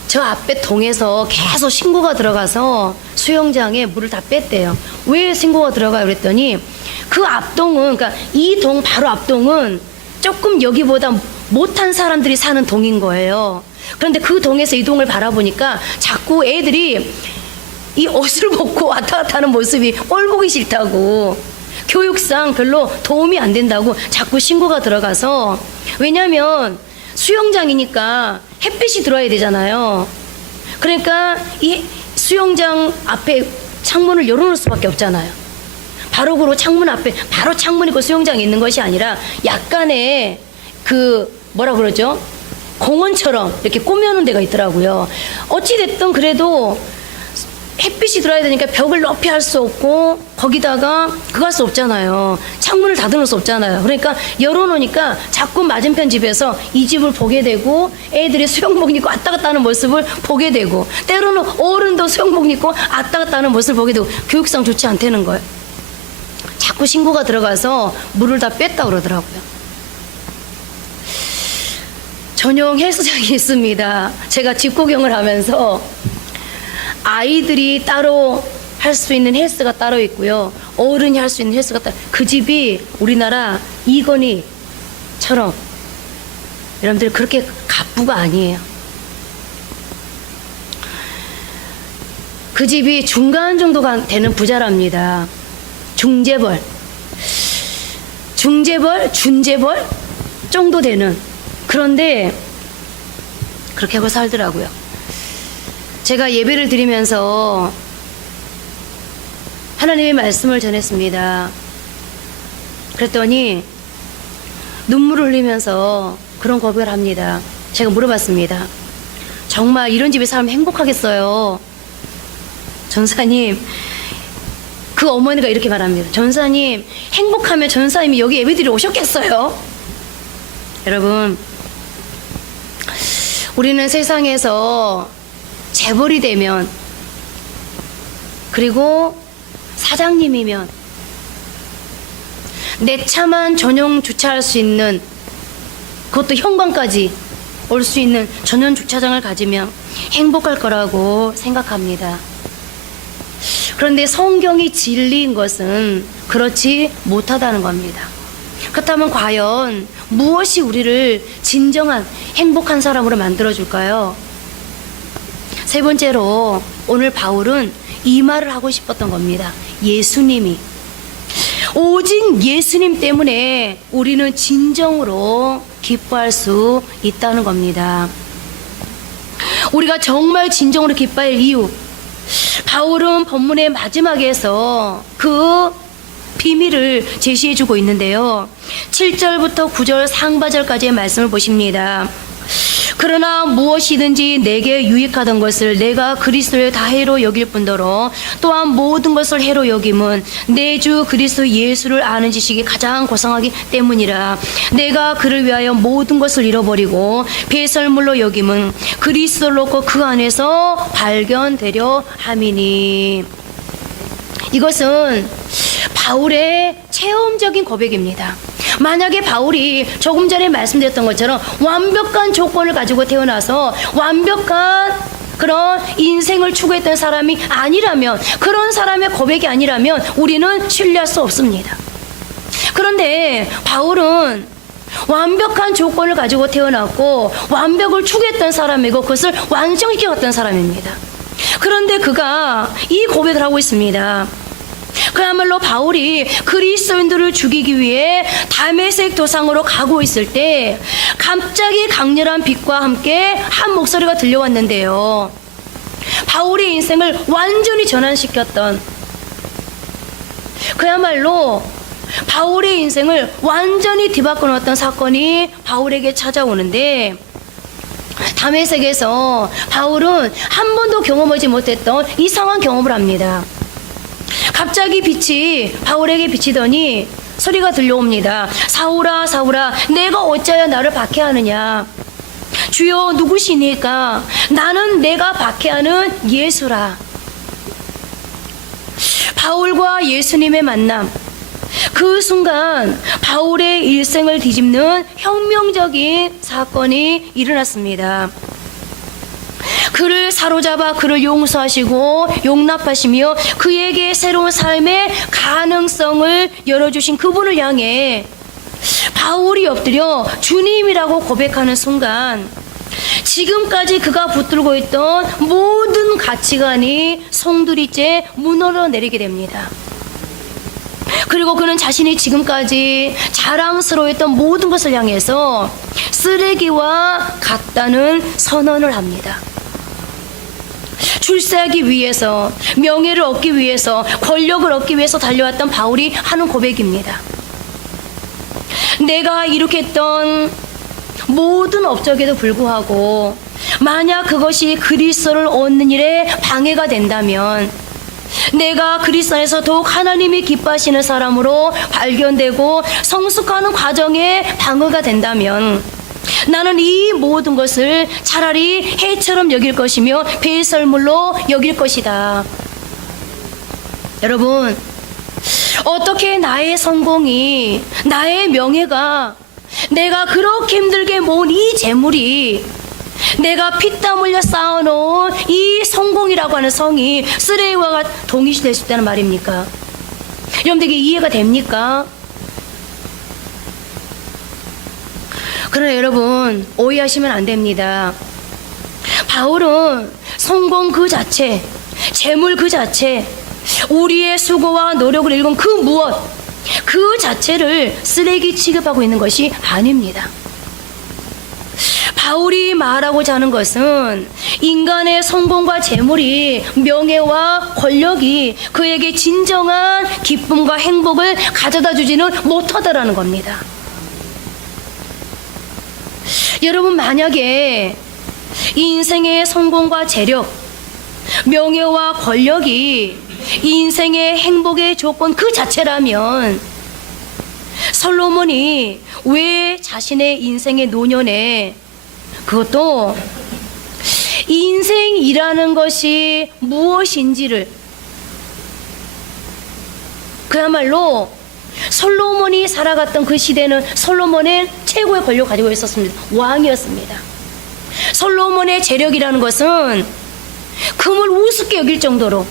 저 앞에 동에서 계속 신고가 들어가서 수영장에 물을 다 뺐대요. 왜 신고가 들어가요? 그랬더니 그 앞동은, 그러니까 이 동 바로 앞동은 조금 여기보다 못한 사람들이 사는 동인 거예요. 그런데 그 동에서 이 동을 바라보니까 자꾸 애들이 이 옷을 벗고 왔다 갔다 하는 모습이 꼴 보기 싫다고, 교육상 별로 도움이 안 된다고 자꾸 신고가 들어가서, 왜냐면 수영장이니까 햇빛이 들어와야 되잖아요. 그러니까 이 수영장 앞에 창문을 열어놓을 수밖에 없잖아요. 바로 그로 창문 앞에 바로 창문 있고 수영장이 있는 것이 아니라 약간의 그 뭐라 그러죠? 공원처럼 이렇게 꾸며놓은 데가 있더라고요. 어찌됐든 그래도 햇빛이 들어야 되니까 벽을 높이 할 수 없고 거기다가 그거 할 수 없잖아요. 창문을 닫아놓을 수 없잖아요. 그러니까 열어놓으니까 자꾸 맞은편 집에서 이 집을 보게 되고 애들이 수영복 입고 왔다 갔다 하는 모습을 보게 되고 때로는 어른도 수영복 입고 왔다 갔다 하는 모습을 보게 되고 교육상 좋지 않다는 거예요. 자꾸 신고가 들어가서 물을 다 뺐다 그러더라고요. 전용 헬스장이 있습니다. 제가 집구경을 하면서 아이들이 따로 할 수 있는 헬스가 따로 있고요. 어른이 할 수 있는 헬스가 따로. 그 집이 우리나라 이건희처럼 여러분들 그렇게 갑부가 아니에요. 그 집이 중간 정도가 되는 부자랍니다. 중재벌, 준재벌 정도 되는. 그런데 그렇게 하고 살더라고요. 제가 예배를 드리면서 하나님의 말씀을 전했습니다. 그랬더니 눈물을 흘리면서 그런 고백을 합니다. 제가 물어봤습니다. 정말 이런 집에 살면 행복하겠어요? 전사님, 그 어머니가 이렇게 말합니다. 전사님, 행복하면 전사님이 여기 예배드리러 오셨겠어요? 여러분, 우리는 세상에서 재벌이 되면, 그리고 사장님이면, 내 차만 전용 주차할 수 있는, 그것도 현관까지 올 수 있는 전용 주차장을 가지면 행복할 거라고 생각합니다. 그런데 성경이 진리인 것은 그렇지 못하다는 겁니다. 그렇다면 과연 무엇이 우리를 진정한 행복한 사람으로 만들어줄까요? 세 번째로 오늘 바울은 이 말을 하고 싶었던 겁니다. 예수님이, 오직 예수님 때문에 우리는 진정으로 기뻐할 수 있다는 겁니다. 우리가 정말 진정으로 기뻐할 이유, 바울은 본문의 마지막에서 그 비밀을 제시해주고 있는데요. 7절부터 9절 상반절까지의 말씀을 보십니다. 그러나 무엇이든지 내게 유익하던 것을 내가 그리스도의 다해로 여길 뿐더러 또한 모든 것을 해로 여김은 내 주 그리스도 예수를 아는 지식이 가장 고상하기 때문이라. 내가 그를 위하여 모든 것을 잃어버리고 배설물로 여김은 그리스도를 놓고 그 안에서 발견되려 함이니. 이것은 바울의 체험적인 고백입니다. 만약에 바울이 조금 전에 말씀드렸던 것처럼 완벽한 조건을 가지고 태어나서 완벽한 그런 인생을 추구했던 사람이 아니라면, 그런 사람의 고백이 아니라면 우리는 신뢰할 수 없습니다. 그런데 바울은 완벽한 조건을 가지고 태어났고 완벽을 추구했던 사람이고 그것을 완성시켰던 사람입니다. 그런데 그가 이 고백을 하고 있습니다. 그야말로 바울이 그리스도인들을 죽이기 위해 다메섹 도상으로 가고 있을 때 갑자기 강렬한 빛과 함께 한 목소리가 들려왔는데요. 바울의 인생을 완전히 전환시켰던, 그야말로 바울의 인생을 완전히 뒤바꿔 놓았던 사건이 바울에게 찾아오는데, 다메섹에서 바울은 한 번도 경험하지 못했던 이상한 경험을 합니다. 갑자기 빛이 바울에게 비치더니 소리가 들려옵니다. 사울아 사울아, 내가 어찌하여 나를 박해하느냐. 주여 누구시니까? 나는 내가 박해하는 예수라. 바울과 예수님의 만남, 그 순간 바울의 일생을 뒤집는 혁명적인 사건이 일어났습니다. 그를 사로잡아 그를 용서하시고 용납하시며 그에게 새로운 삶의 가능성을 열어주신 그분을 향해 바울이 엎드려 주님이라고 고백하는 순간 지금까지 그가 붙들고 있던 모든 가치관이 송두리째 무너져 내리게 됩니다. 그리고 그는 자신이 지금까지 자랑스러워했던 모든 것을 향해서 쓰레기와 같다는 선언을 합니다. 출세하기 위해서, 명예를 얻기 위해서, 권력을 얻기 위해서 달려왔던 바울이 하는 고백입니다. 내가 이룩했던 모든 업적에도 불구하고 만약 그것이 그리스도를 얻는 일에 방해가 된다면, 내가 그리스도 안에서 더욱 하나님이 기뻐하시는 사람으로 발견되고 성숙하는 과정에 방해가 된다면 나는 이 모든 것을 차라리 해처럼 여길 것이며 배설물로 여길 것이다. 여러분, 어떻게 나의 성공이, 나의 명예가, 내가 그렇게 힘들게 모은 이 재물이, 내가 피땀 흘려 쌓아놓은 이 성공이라고 하는 성이 쓰레기와 동일시될 수 있다는 말입니까? 여러분들 이게 이해가 됩니까? 그러나 여러분, 오해하시면 안 됩니다. 바울은 성공 그 자체, 재물 그 자체, 우리의 수고와 노력을 일군 그 무엇, 그 자체를 쓰레기 취급하고 있는 것이 아닙니다. 바울이 말하고자 하는 것은 인간의 성공과 재물이, 명예와 권력이 그에게 진정한 기쁨과 행복을 가져다 주지는 못하다라는 겁니다. 여러분, 만약에 인생의 성공과 재력, 명예와 권력이 인생의 행복의 조건 그 자체라면 솔로몬이 왜 자신의 인생의 노년에, 그것도 인생이라는 것이 무엇인지를, 그야말로 솔로몬이 살아갔던 그 시대는 솔로몬의 최고의 권력을 가지고 있었습니다. 왕이었습니다. 솔로몬의 재력이라는 것은 금을 우습게 여길 정도로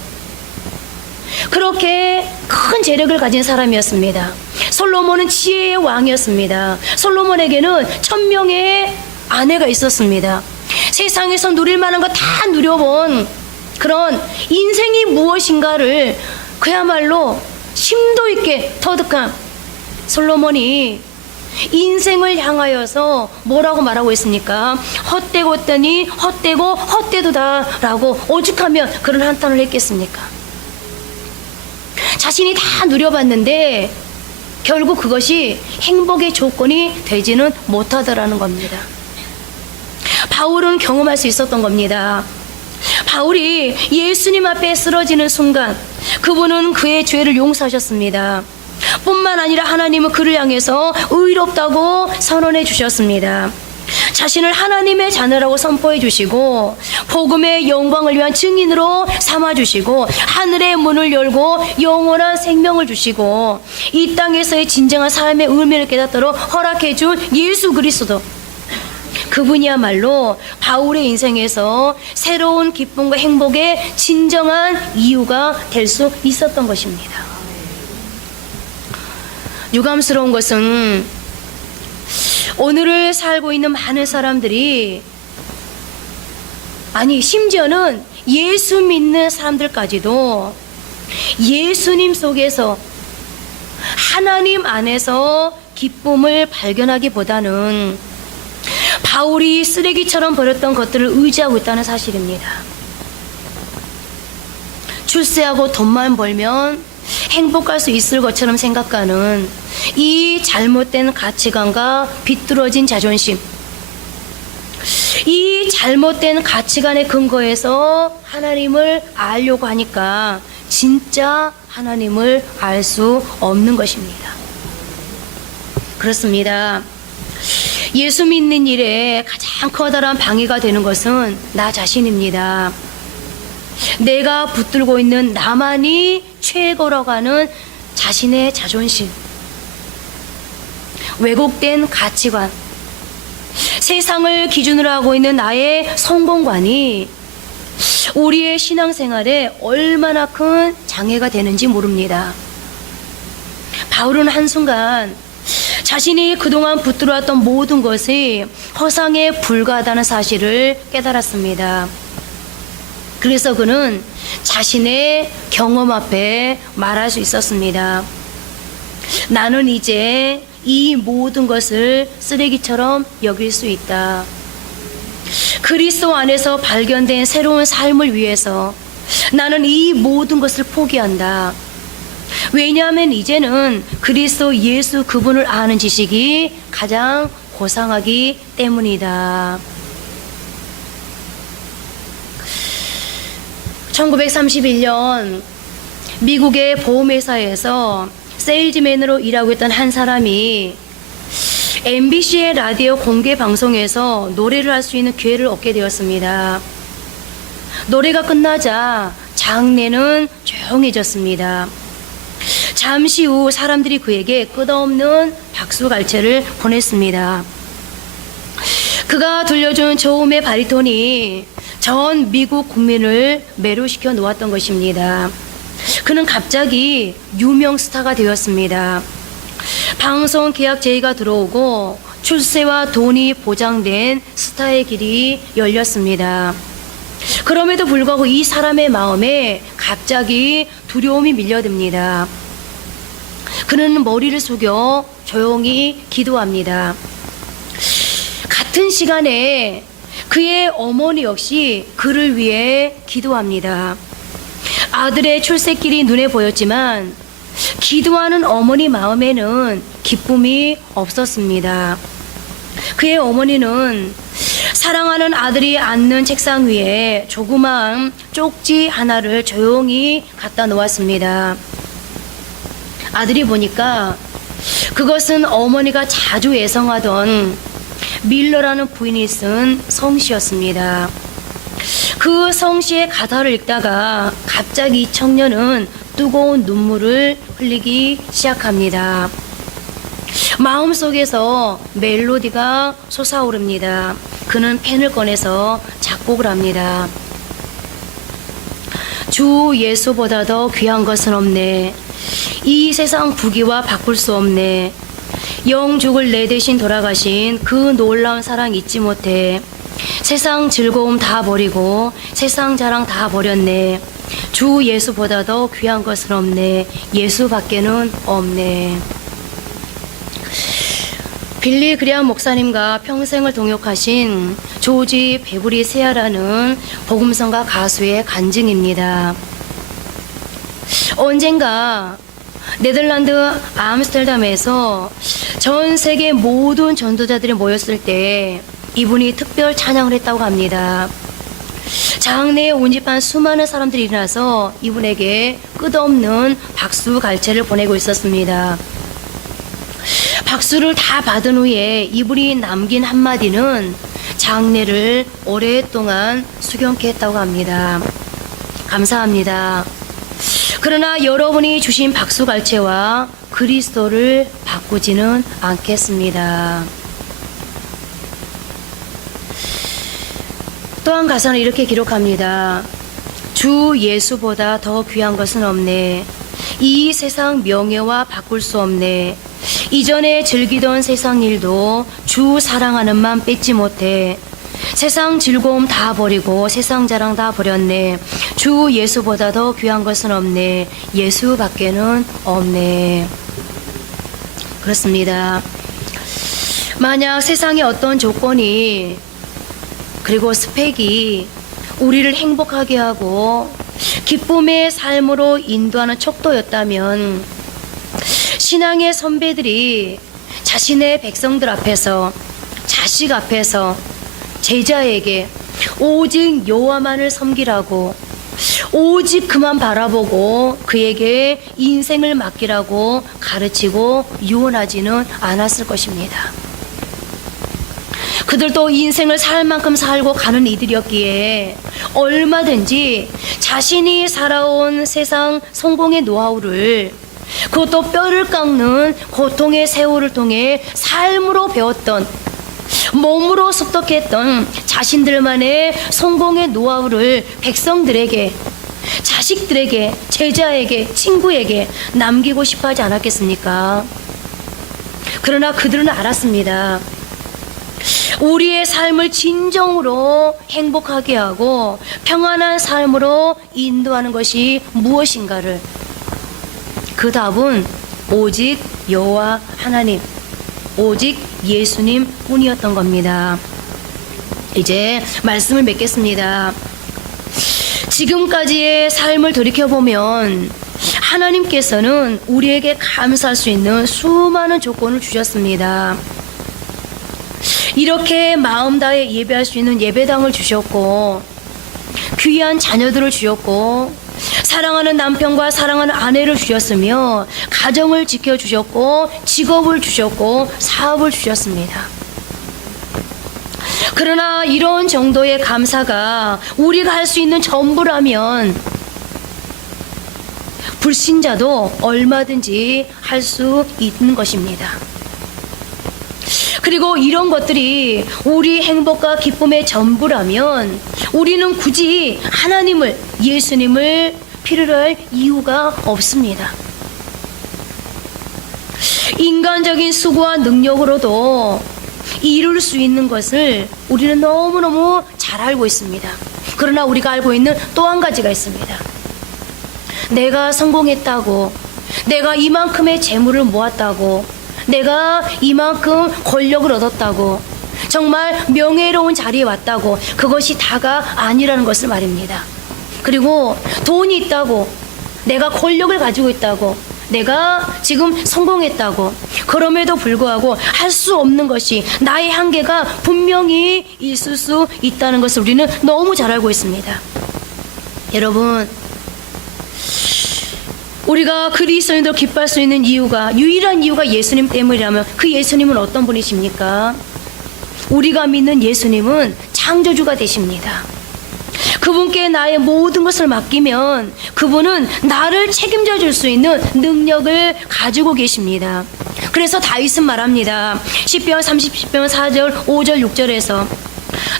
그렇게 큰 재력을 가진 사람이었습니다. 솔로몬은 지혜의 왕이었습니다. 솔로몬에게는 1000명의 아내가 있었습니다. 세상에서 누릴 만한 거 다 누려본 그런 인생이 무엇인가를 그야말로 심도 있게 터득한 솔로몬이 인생을 향하여서 뭐라고 말하고 있습니까? 헛되고더니 헛되고 헛되도다 라고 오죽하면 그런 한탄을 했겠습니까? 자신이 다 누려봤는데 결국 그것이 행복의 조건이 되지는 못하더라는 겁니다. 바울은 경험할 수 있었던 겁니다. 바울이 예수님 앞에 쓰러지는 순간 그분은 그의 죄를 용서하셨습니다. 뿐만 아니라 하나님은 그를 향해서 의롭다고 선언해 주셨습니다. 자신을 하나님의 자녀라고 선포해 주시고 복음의 영광을 위한 증인으로 삼아 주시고 하늘의 문을 열고 영원한 생명을 주시고 이 땅에서의 진정한 삶의 의미를 깨닫도록 허락해 준 예수 그리스도, 그분이야말로 바울의 인생에서 새로운 기쁨과 행복의 진정한 이유가 될 수 있었던 것입니다. 유감스러운 것은 오늘을 살고 있는 많은 사람들이, 아니 심지어는 예수 믿는 사람들까지도 예수님 속에서 하나님 안에서 기쁨을 발견하기보다는 바울이 쓰레기처럼 버렸던 것들을 의지하고 있다는 사실입니다. 출세하고 돈만 벌면 행복할 수 있을 것처럼 생각하는 이 잘못된 가치관과 비뚤어진 자존심, 이 잘못된 가치관에 근거해서 하나님을 알려고 하니까 진짜 하나님을 알 수 없는 것입니다. 그렇습니다. 예수 믿는 일에 가장 커다란 방해가 되는 것은 나 자신입니다. 내가 붙들고 있는 나만이 최고라고 하는 자신의 자존심, 왜곡된 가치관, 세상을 기준으로 하고 있는 나의 성공관이 우리의 신앙생활에 얼마나 큰 장애가 되는지 모릅니다. 바울은 한순간 자신이 그동안 붙들어왔던 모든 것이 허상에 불과하다는 사실을 깨달았습니다. 그래서 그는 자신의 경험 앞에 말할 수 있었습니다. 나는 이제 이 모든 것을 쓰레기처럼 여길 수 있다. 그리스도 안에서 발견된 새로운 삶을 위해서 나는 이 모든 것을 포기한다. 왜냐하면 이제는 그리스도 예수 그분을 아는 지식이 가장 고상하기 때문이다. 1931년 미국의 보험회사에서 세일즈맨으로 일하고 있던 한 사람이 MBC의 라디오 공개 방송에서 노래를 할 수 있는 기회를 얻게 되었습니다. 노래가 끝나자 장내는 조용해졌습니다. 잠시 후 사람들이 그에게 끝없는 박수갈채를 보냈습니다. 그가 들려준 저음의 바리톤이 전 미국 국민을 매료시켜 놓았던 것입니다. 그는 갑자기 유명 스타가 되었습니다. 방송 계약 제의가 들어오고 출세와 돈이 보장된 스타의 길이 열렸습니다. 그럼에도 불구하고 이 사람의 마음에 갑자기 두려움이 밀려듭니다. 그는 머리를 숙여 조용히 기도합니다. 같은 시간에 그의 어머니 역시 그를 위해 기도합니다. 아들의 출세길이 눈에 보였지만 기도하는 어머니 마음에는 기쁨이 없었습니다. 그의 어머니는 사랑하는 아들이 앉는 책상 위에 조그마한 쪽지 하나를 조용히 갖다 놓았습니다. 아들이 보니까 그것은 어머니가 자주 애성하던 밀러라는 부인이 쓴 성시였습니다. 그 성시의 가사를 읽다가 갑자기 이 청년은 뜨거운 눈물을 흘리기 시작합니다. 마음속에서 멜로디가 솟아오릅니다. 그는 펜을 꺼내서 작곡을 합니다. 주 예수보다 더 귀한 것은 없네. 이 세상 부귀와 바꿀 수 없네. 영죽을 내 대신 돌아가신 그 놀라운 사랑 잊지 못해. 세상 즐거움 다 버리고 세상 자랑 다 버렸네. 주 예수보다 더 귀한 것은 없네. 예수밖에는 없네. 빌리 그레엄 목사님과 평생을 동역하신 조지 베브리 세아라는 복음성가 가수의 간증입니다. 언젠가 네덜란드 암스테르담에서 전 세계 모든 전도자들이 모였을 때 이분이 특별 찬양을 했다고 합니다. 장내에 운집한 수많은 사람들이 일어나서 이분에게 끝없는 박수 갈채를 보내고 있었습니다. 박수를 다 받은 후에 이분이 남긴 한마디는 장례를 오랫동안 수경케 했다고 합니다. 감사합니다. 그러나 여러분이 주신 박수 갈채와 그리스도를 바꾸지는 않겠습니다. 또한 가사는 이렇게 기록합니다. 주 예수보다 더 귀한 것은 없네. 이 세상 명예와 바꿀 수 없네. 이전에 즐기던 세상 일도 주 사랑하는 맘 뺏지 못해. 세상 즐거움 다 버리고 세상 자랑 다 버렸네. 주 예수보다 더 귀한 것은 없네. 예수밖에는 없네. 그렇습니다. 만약 세상의 어떤 조건이 그리고 스펙이 우리를 행복하게 하고 기쁨의 삶으로 인도하는 척도였다면 신앙의 선배들이 자신의 백성들 앞에서 자식 앞에서 제자에게 오직 여호와만을 섬기라고 오직 그만 바라보고 그에게 인생을 맡기라고 가르치고 유언하지는 않았을 것입니다. 그들도 인생을 살 만큼 살고 가는 이들이었기에 얼마든지 자신이 살아온 세상 성공의 노하우를 그것도 뼈를 깎는 고통의 세월을 통해 삶으로 배웠던 몸으로 습득했던 자신들만의 성공의 노하우를 백성들에게 자식들에게 제자에게 친구에게 남기고 싶어 하지 않았겠습니까? 그러나 그들은 알았습니다. 우리의 삶을 진정으로 행복하게 하고 평안한 삶으로 인도하는 것이 무엇인가를 그 답은 오직 여호와 하나님 오직 예수님 뿐이었던 겁니다. 이제 말씀을 맺겠습니다. 지금까지의 삶을 돌이켜보면 하나님께서는 우리에게 감사할 수 있는 수많은 조건을 주셨습니다. 이렇게 마음 다해 예배할 수 있는 예배당을 주셨고 귀한 자녀들을 주셨고 사랑하는 남편과 사랑하는 아내를 주셨으며 가정을 지켜주셨고 직업을 주셨고 사업을 주셨습니다. 그러나 이런 정도의 감사가 우리가 할 수 있는 전부라면 불신자도 얼마든지 할 수 있는 것입니다. 그리고 이런 것들이 우리 행복과 기쁨의 전부라면 우리는 굳이 하나님을 예수님을 필요로 할 이유가 없습니다. 인간적인 수고와 능력으로도 이룰 수 있는 것을 우리는 너무너무 잘 알고 있습니다. 그러나 우리가 알고 있는 또 한 가지가 있습니다. 내가 성공했다고, 내가 이만큼의 재물을 모았다고, 내가 이만큼 권력을 얻었다고, 정말 명예로운 자리에 왔다고, 그것이 다가 아니라는 것을 말입니다. 그리고 돈이 있다고, 내가 권력을 가지고 있다고, 내가 지금 성공했다고, 그럼에도 불구하고 할 수 없는 것이 나의 한계가 분명히 있을 수 있다는 것을 우리는 너무 잘 알고 있습니다. 여러분, 우리가 그리스도인으로 기뻐할 수 있는 이유가, 유일한 이유가 예수님 때문이라면 그 예수님은 어떤 분이십니까? 우리가 믿는 예수님은 창조주가 되십니다. 그분께 나의 모든 것을 맡기면 그분은 나를 책임져 줄 수 있는 능력을 가지고 계십니다. 그래서 다윗은 말합니다. 시편 30편 4절 5절 6절에서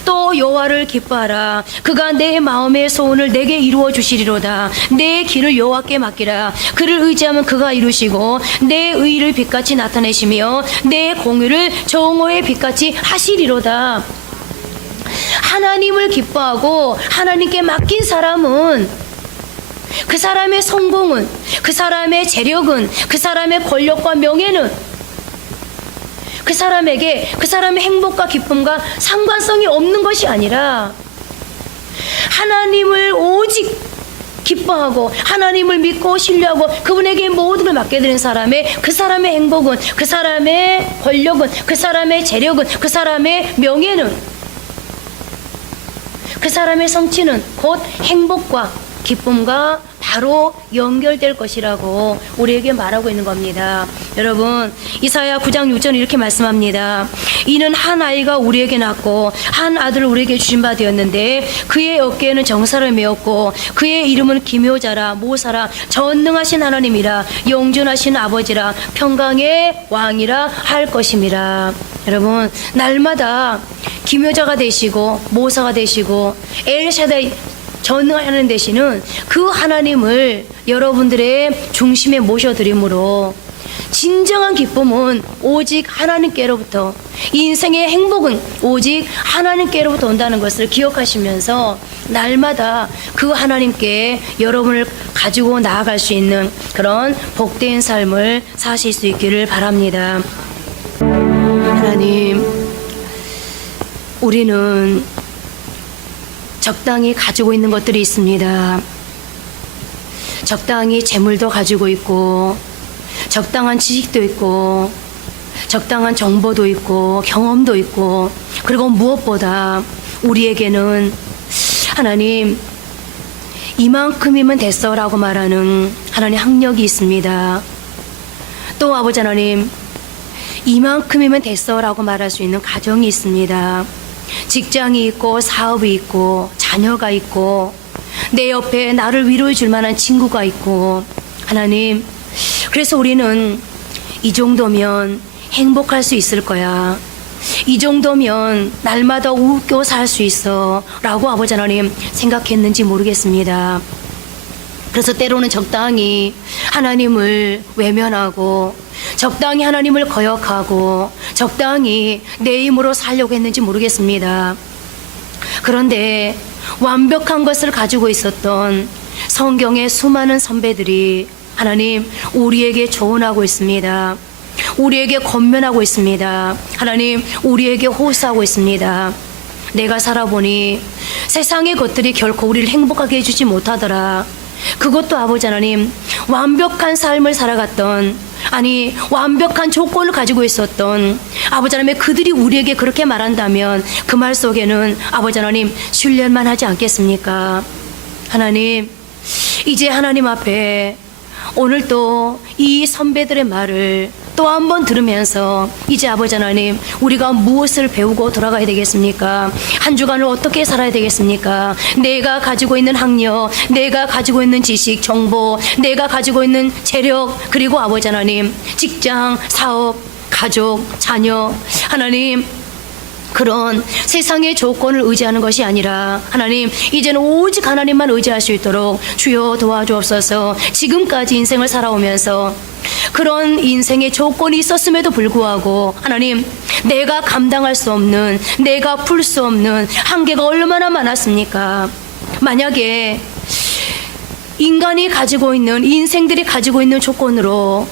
또 여호와를 기뻐하라. 그가 내 마음의 소원을 내게 이루어 주시리로다. 내 길을 여호와께 맡기라. 그를 의지하면 그가 이루시고 내 의를 빛같이 나타내시며 내 공의를 정오의 빛같이 하시리로다. 하나님을 기뻐하고 하나님께 맡긴 사람은 그 사람의 성공은, 그 사람의 재력은, 그 사람의 권력과 명예는 그 사람에게 그 사람의 행복과 기쁨과 상관성이 없는 것이 아니라 하나님을 오직 기뻐하고 하나님을 믿고 신뢰하고 그분에게 모든 걸 맡겨드린 그 사람의 행복은, 그 사람의 권력은, 그 사람의 재력은, 그 사람의 명예는, 그 사람의 성취는 곧 행복과 기쁨과 바로 연결될 것이라고 우리에게 말하고 있는 겁니다. 여러분, 이사야 9장 6절 이렇게 말씀합니다. 이는 한 아이가 우리에게 낳고 한 아들을 우리에게 주신 바 되었는데 그의 어깨에는 정사를 메었고 그의 이름은 기묘자라 모사라 전능하신 하나님이라 영존하신 아버지라 평강의 왕이라 할 것임이라. 여러분, 날마다 기묘자가 되시고 모사가 되시고 엘샤다이 전능하는 대신은 그 하나님을 여러분들의 중심에 모셔드림으로 진정한 기쁨은 오직 하나님께로부터, 인생의 행복은 오직 하나님께로부터 온다는 것을 기억하시면서 날마다 그 하나님께 여러분을 가지고 나아갈 수 있는 그런 복된 삶을 사실 수 있기를 바랍니다. 하나님, 우리는 적당히 가지고 있는 것들이 있습니다. 적당히 재물도 가지고 있고 적당한 지식도 있고 적당한 정보도 있고 경험도 있고, 그리고 무엇보다 우리에게는 하나님 이만큼이면 됐어 라고 말하는 하나님 학력이 있습니다. 또 아버지 하나님, 이만큼이면 됐어 라고 말할 수 있는 가정이 있습니다. 직장이 있고 사업이 있고 자녀가 있고 내 옆에 나를 위로해 줄 만한 친구가 있고, 하나님, 그래서 우리는 이 정도면 행복할 수 있을 거야, 이 정도면 날마다 웃겨 살 수 있어 라고 아버지 하나님 생각했는지 모르겠습니다. 그래서 때로는 적당히 하나님을 외면하고 적당히 하나님을 거역하고 적당히 내 힘으로 살려고 했는지 모르겠습니다. 그런데 완벽한 것을 가지고 있었던 성경의 수많은 선배들이 하나님 우리에게 조언하고 있습니다. 우리에게 권면하고 있습니다. 하나님 우리에게 호소하고 있습니다. 내가 살아보니 세상의 것들이 결코 우리를 행복하게 해주지 못하더라. 그것도 아버지 하나님 완벽한 삶을 살아갔던, 아니 완벽한 조건을 가지고 있었던 아버지 하나님, 그들이 우리에게 그렇게 말한다면 그 말 속에는 아버지 하나님 신뢰만 하지 않겠습니까? 하나님, 이제 하나님 앞에 오늘 또 이 선배들의 말을 또 한 번 들으면서 이제 아버지 하나님 우리가 무엇을 배우고 돌아가야 되겠습니까? 한 주간을 어떻게 살아야 되겠습니까? 내가 가지고 있는 학력, 내가 가지고 있는 지식, 정보, 내가 가지고 있는 재력, 그리고 아버지 하나님 직장, 사업, 가족, 자녀, 하나님 그런 세상의 조건을 의지하는 것이 아니라 하나님 이제는 오직 하나님만 의지할 수 있도록 주여 도와주옵소서. 지금까지 인생을 살아오면서 그런 인생의 조건이 있었음에도 불구하고 하나님 내가 감당할 수 없는, 내가 풀 수 없는 한계가 얼마나 많았습니까? 만약에 인간이 가지고 있는, 인생들이 가지고 있는 조건으로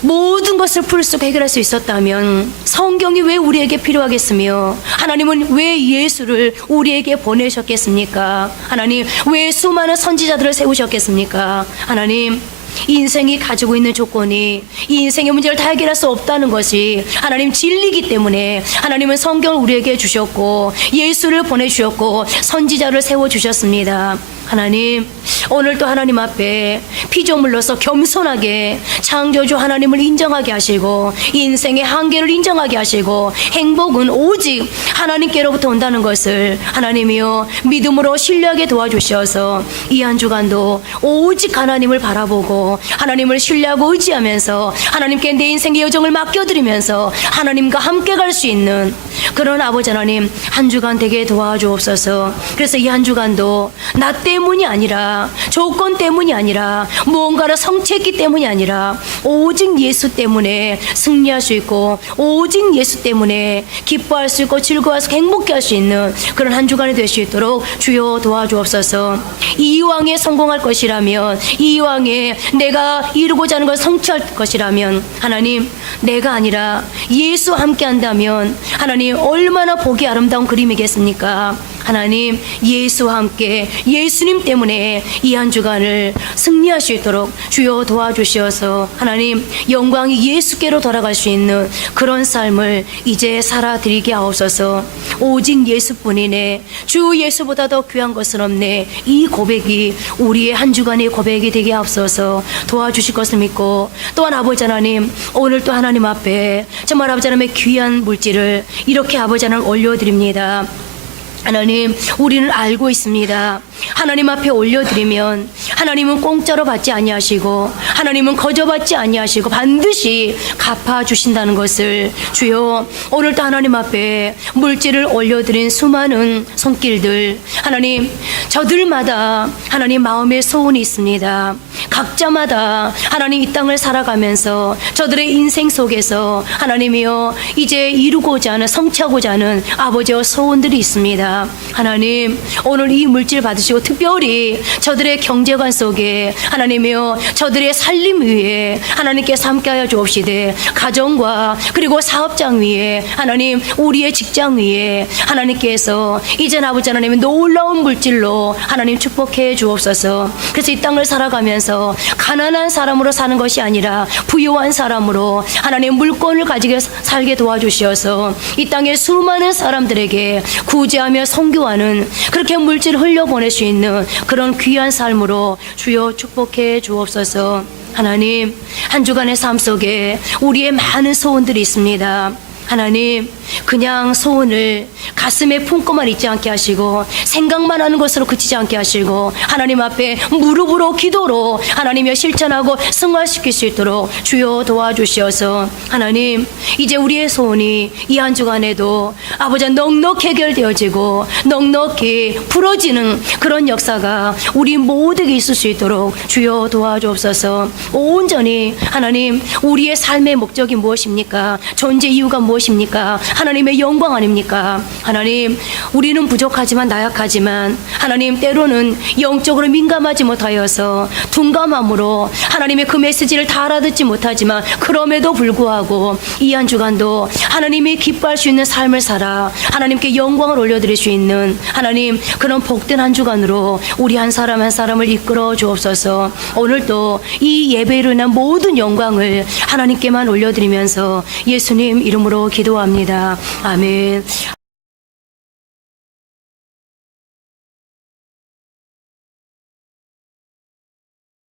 모든 것을 풀 수 해결할 수 있었다면 성경이 왜 우리에게 필요하겠으며, 하나님은 왜 예수를 우리에게 보내셨겠습니까? 하나님 왜 수많은 선지자들을 세우셨겠습니까? 하나님 인생이 가지고 있는 조건이 이 인생의 문제를 다 해결할 수 없다는 것이 하나님 진리이기 때문에 하나님은 성경을 우리에게 주셨고 예수를 보내주셨고 선지자를 세워주셨습니다. 하나님 오늘도 하나님 앞에 피조물로서 겸손하게 창조주 하나님을 인정하게 하시고 인생의 한계를 인정하게 하시고 행복은 오직 하나님께로부터 온다는 것을 하나님이여 믿음으로 신뢰하게 도와주셔서 이 한 주간도 오직 하나님을 바라보고 하나님을 신뢰하고 의지하면서 하나님께 내 인생의 여정을 맡겨드리면서 하나님과 함께 갈 수 있는 그런 아버지 하나님 한 주간 되게 도와주옵소서. 그래서 이 한 주간도 나 때문이 아니라, 조건 때문이 아니라, 무언가를 성취했기 때문이 아니라 오직 예수 때문에 승리할 수 있고 오직 예수 때문에 기뻐할 수 있고 즐거워할 수 있고 행복해 할 수 있는 그런 한 주간이 될 수 있도록 주여 도와주옵소서. 이왕에 성공할 것이라면, 이왕에 내가 이루고자 하는 걸 성취할 것이라면 하나님 내가 아니라 예수와 함께 한다면 하나님 얼마나 보기 아름다운 그림이겠습니까? 하나님 예수와 함께 예수님 때문에 이 한 주간을 승리할 수 있도록 주여 도와주시어서 하나님 영광이 예수께로 돌아갈 수 있는 그런 삶을 이제 살아드리게 하옵소서. 오직 예수뿐이네, 주 예수보다 더 귀한 것은 없네, 이 고백이 우리의 한 주간의 고백이 되게 하옵소서. 도와주실 것을 믿고, 또한 아버지 하나님 오늘 또 하나님 앞에 정말 아버지 하나님의 귀한 물질을 이렇게 아버지 하나님 올려드립니다. 하나님 우리는 알고 있습니다. 하나님 앞에 올려드리면 하나님은 공짜로 받지 아니하시고 하나님은 거저받지 아니하시고 반드시 갚아주신다는 것을 주여 오늘도 하나님 앞에 물질을 올려드린 수많은 손길들, 하나님 저들마다 하나님 마음의 소원이 있습니다. 각자마다 하나님 이 땅을 살아가면서 저들의 인생 속에서 하나님이여 이제 이루고자 하는, 성취하고자 하는 아버지의 소원들이 있습니다. 하나님 오늘 이 물질 받으시고 특별히 저들의 경제관 속에 하나님이여 저들의 살림 위에 하나님께서 함께하여 주옵시되, 가정과 그리고 사업장 위에 하나님 우리의 직장 위에 하나님께서 이제 아버지 하나님 놀라운 물질로 하나님 축복해 주옵소서. 그래서 이 땅을 살아가면서 가난한 사람으로 사는 것이 아니라 부유한 사람으로 하나님 물건을 가지게 살게 도와주시어서 이 땅의 수많은 사람들에게 구제하며 선교하는, 그렇게 물질을 흘려보낼 수 있는 그런 귀한 삶으로 주여 축복해 주옵소서. 하나님 한 주간의 삶 속에 우리의 많은 소원들이 있습니다. 하나님 그냥 소원을 가슴에 품고만 있지 않게 하시고 생각만 하는 것으로 그치지 않게 하시고 하나님 앞에 무릎으로 기도로 하나님여 실천하고 승화시킬 수 있도록 주여 도와주시어서 하나님 이제 우리의 소원이 이 한 주간에도 아버지 넉넉히 해결되어지고 넉넉히 풀어지는 그런 역사가 우리 모두에게 있을 수 있도록 주여 도와주옵소서. 온전히 하나님 우리의 삶의 목적이 무엇입니까? 존재 이유가 무엇입니까? 하나님의 영광 아닙니까? 하나님 우리는 부족하지만 나약하지만 하나님 때로는 영적으로 민감하지 못하여서 둔감함으로 하나님의 그 메시지를 다 알아듣지 못하지만 그럼에도 불구하고 이 한 주간도 하나님이 기뻐할 수 있는 삶을 살아 하나님께 영광을 올려드릴 수 있는 하나님 그런 복된 한 주간으로 우리 한 사람 한 사람을 이끌어 주옵소서. 오늘도 이 예배로 인한 모든 영광을 하나님께만 올려드리면서 예수님 이름으로 기도합니다. 아멘.